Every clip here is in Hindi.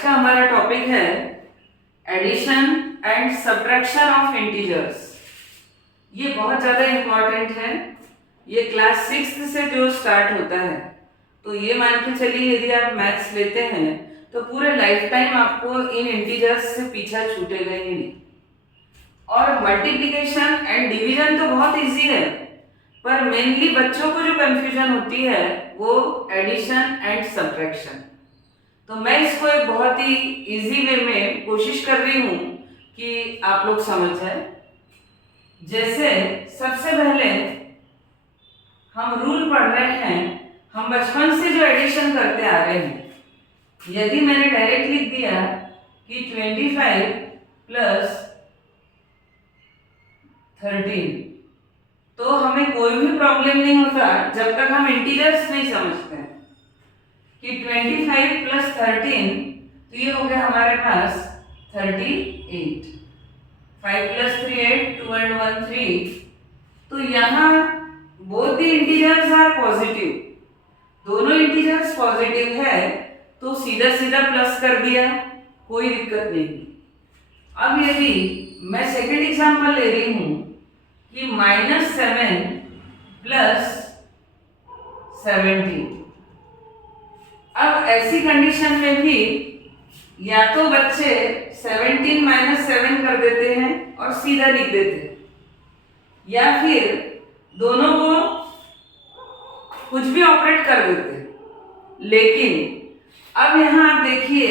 आज का हमारा टॉपिक है addition and subtraction of integers. ये बहुत ज़्यादा इम्पॉर्टेंट है। ये क्लास 6 से जो स्टार्ट होता है, तो ये मान के चलिए यदि आप मैथ्स लेते हैं तो पूरे लाइफ टाइम आपको इन इंटीजर्स से पीछा छूटेगा ही नहीं। और मल्टीप्लिकेशन एंड डिवीजन तो बहुत इजी है, पर मेनली बच्चों को जो कंफ्यूजन होती है वो एडिशन एंड सब्ट्रैक्शन। तो मैं इसको एक बहुत ही इजी वे में कोशिश कर रही हूँ कि आप लोग समझ जाए। जैसे सबसे पहले हम रूल पढ़ रहे हैं, हम बचपन से जो एडिशन करते आ रहे हैं। यदि मैंने डायरेक्ट लिख दिया कि 25 प्लस 13, तो हमें कोई भी प्रॉब्लम नहीं होता जब तक हम इंटीजर्स नहीं समझते हैं कि 25 प्लस 13, तो ये हो गया हमारे पास 38। 5 प्लस 3 8, 2 and 1 3। तो यहाँ both the integers are positive, दोनों इंटीजर्स पॉजिटिव है, तो सीधा सीधा प्लस कर दिया, कोई दिक्कत नहीं। अब यदि मैं सेकेंड एग्जांपल ले रही हूँ कि -7 प्लस 17। अब ऐसी कंडीशन में भी या तो बच्चे 17 - 7 कर देते हैं और सीधा लिख देते हैं, या फिर दोनों को कुछ भी ऑपरेट कर देते हैं। लेकिन अब यहाँ आप देखिए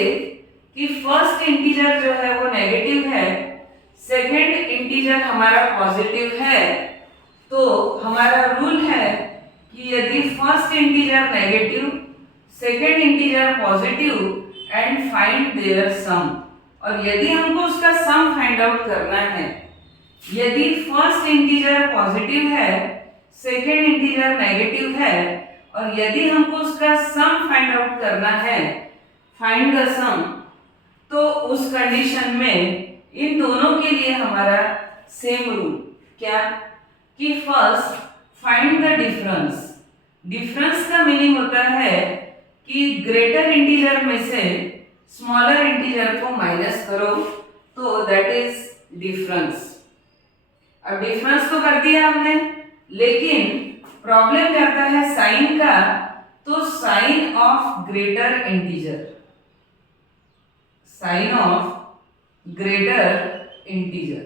कि फर्स्ट इंटीजर जो है वो नेगेटिव है, सेकेंड इंटीजर हमारा पॉजिटिव है। तो हमारा रूल है कि यदि first integer negative, second integer positive and find their sum. और यदि हमको उसका सम फाइंड आउट करना है, यदि फर्स्ट इंटीजर पॉजिटिव है, सेकेंड इंटीजर नेगेटिव है, और यदि हमको उसका सम फाइंड आउट करना है, फाइंड द सम, तो उस कंडीशन में इन दोनों के लिए हमारा सेम रूल क्या कि first find the difference. Difference का मीनिंग होता है कि ग्रेटर इंटीजर में से स्मॉलर इंटीजर को माइनस करो, तो दैट इज डिफरेंस। अब डिफरेंस तो कर दिया हमने, लेकिन प्रॉब्लम करता है साइन का, तो sign of greater integer, sign of greater integer.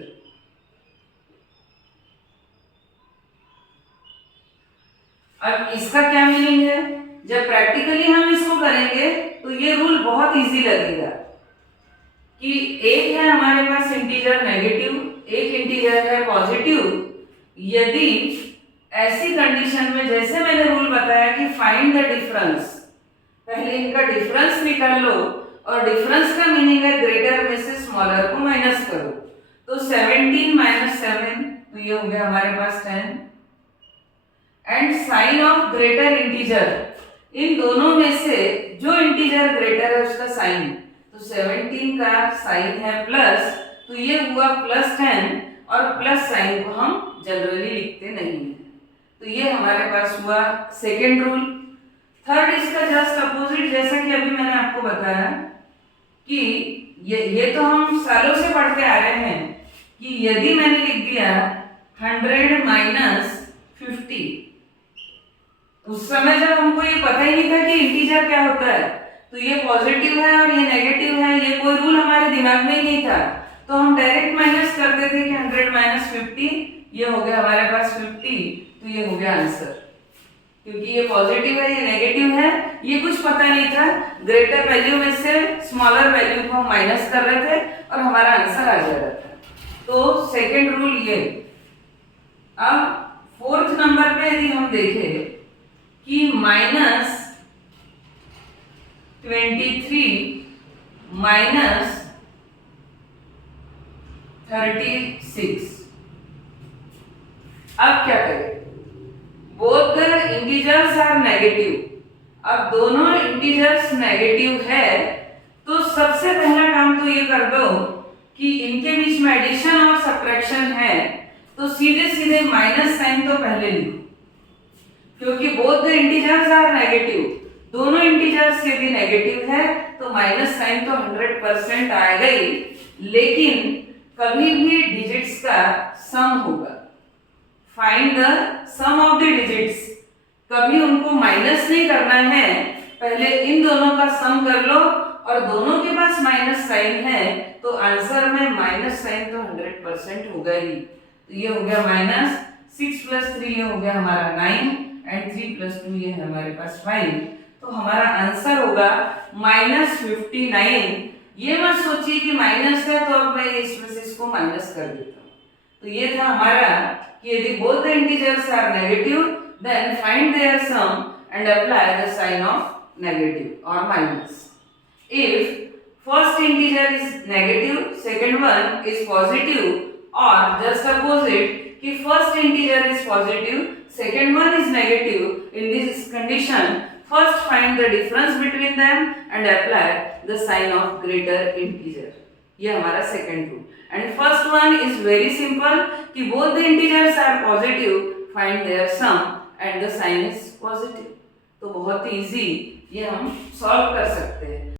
अब इसका क्या मीनिंग है? जब प्रैक्टिकली हम इसको करेंगे तो ये रूल बहुत इजी लगेगा कि एक है हमारे पास इंटीजर नेगेटिव, एक इंटीजर है पॉजिटिव। यदि ऐसी कंडीशन में जैसे मैंने रूल बताया कि फाइंड द डिफरेंस, पहले इनका डिफरेंस निकाल लो, और डिफरेंस का मीनिंग है ग्रेटर में से स्मॉलर को माइनस करो। तो 17 - 7, तो ये हो गया हमारे पास 10। And sign of greater integer, इन दोनों में से जो इंटीजर ग्रेटर है उसका साइन, तो 17 का साइन है प्लस, तो ये हुआ +10, और प्लस साइन को हम जनरली लिखते नहीं है। तो ये हमारे पास हुआ सेकेंड रूल। थर्ड इसका जस्ट अपोजिट, जैसा कि अभी मैंने आपको बताया कि ये तो हम सालों से पढ़ते आ रहे हैं कि यदि मैंने लिख दिया 100 - 50, उस समय जब हमको ये पता ही नहीं था कि इंटीजर क्या होता है, तो ये पॉजिटिव है और ये नेगेटिव है, ये कोई रूल हमारे दिमाग में ही नहीं था, तो हम डायरेक्ट माइनस करते थे कि 100 - 50, ये हो गया हमारे पास 50, तो ये हो गया आंसर। क्योंकि ये पॉजिटिव है, ये नेगेटिव है, ये कुछ पता नहीं था, ग्रेटर वैल्यू में से स्मॉलर वैल्यू को हम माइनस कर रहे थे और हमारा आंसर आ जा रहा था। तो सेकेंड रूल ये। अब फोर्थ नंबर पे यदि हम देखें कि -23 - 36, अब क्या करें? Both the integers are negative. अब दोनों इंटीजर्स नेगेटिव है, तो सबसे पहला काम तो ये कर दो कि इनके बीच में एडिशन और सब्ट्रैक्शन है, तो सीधे सीधे माइनस साइन तो पहले लिखो, क्योंकि both the integers are negative. दोनों इंटीजर्स यदि नेगेटिव है तो तो माइनस साइन तो 100% आएगा ही, लेकिन कभी भी डिजिट्स का सम होगा। Find the sum of the digits, कभी उनको माइनस नहीं करना है, पहले इन दोनों का सम कर लो और दोनों के पास माइनस साइन है तो आंसर में माइनस साइन तो 100% होगा ही। तो ये हो गया माइनस 6 + 3, ये हो गया हमारा 9 एंड 3 + 2 ये है हमारे पास 5। तो हमारा आंसर होगा -59। ये मत सोचिए कि माइनस है तो अब मैं इसमें से इसको माइनस कर देता हूँ। तो ये था हमारा कि यदि both the integers are negative then find their sum and apply the sign of negative और minus. If first integer is negative, second one is positive, or just opposite कि first integer is positive, second one is negative, in this condition first find the difference between them and apply the sign of greater integer। ये हमारा second rule। And first one is very simple कि both the integers are positive, find their sum and the sign is positive। तो बहुत easy ये हम solve कर सकते हैं।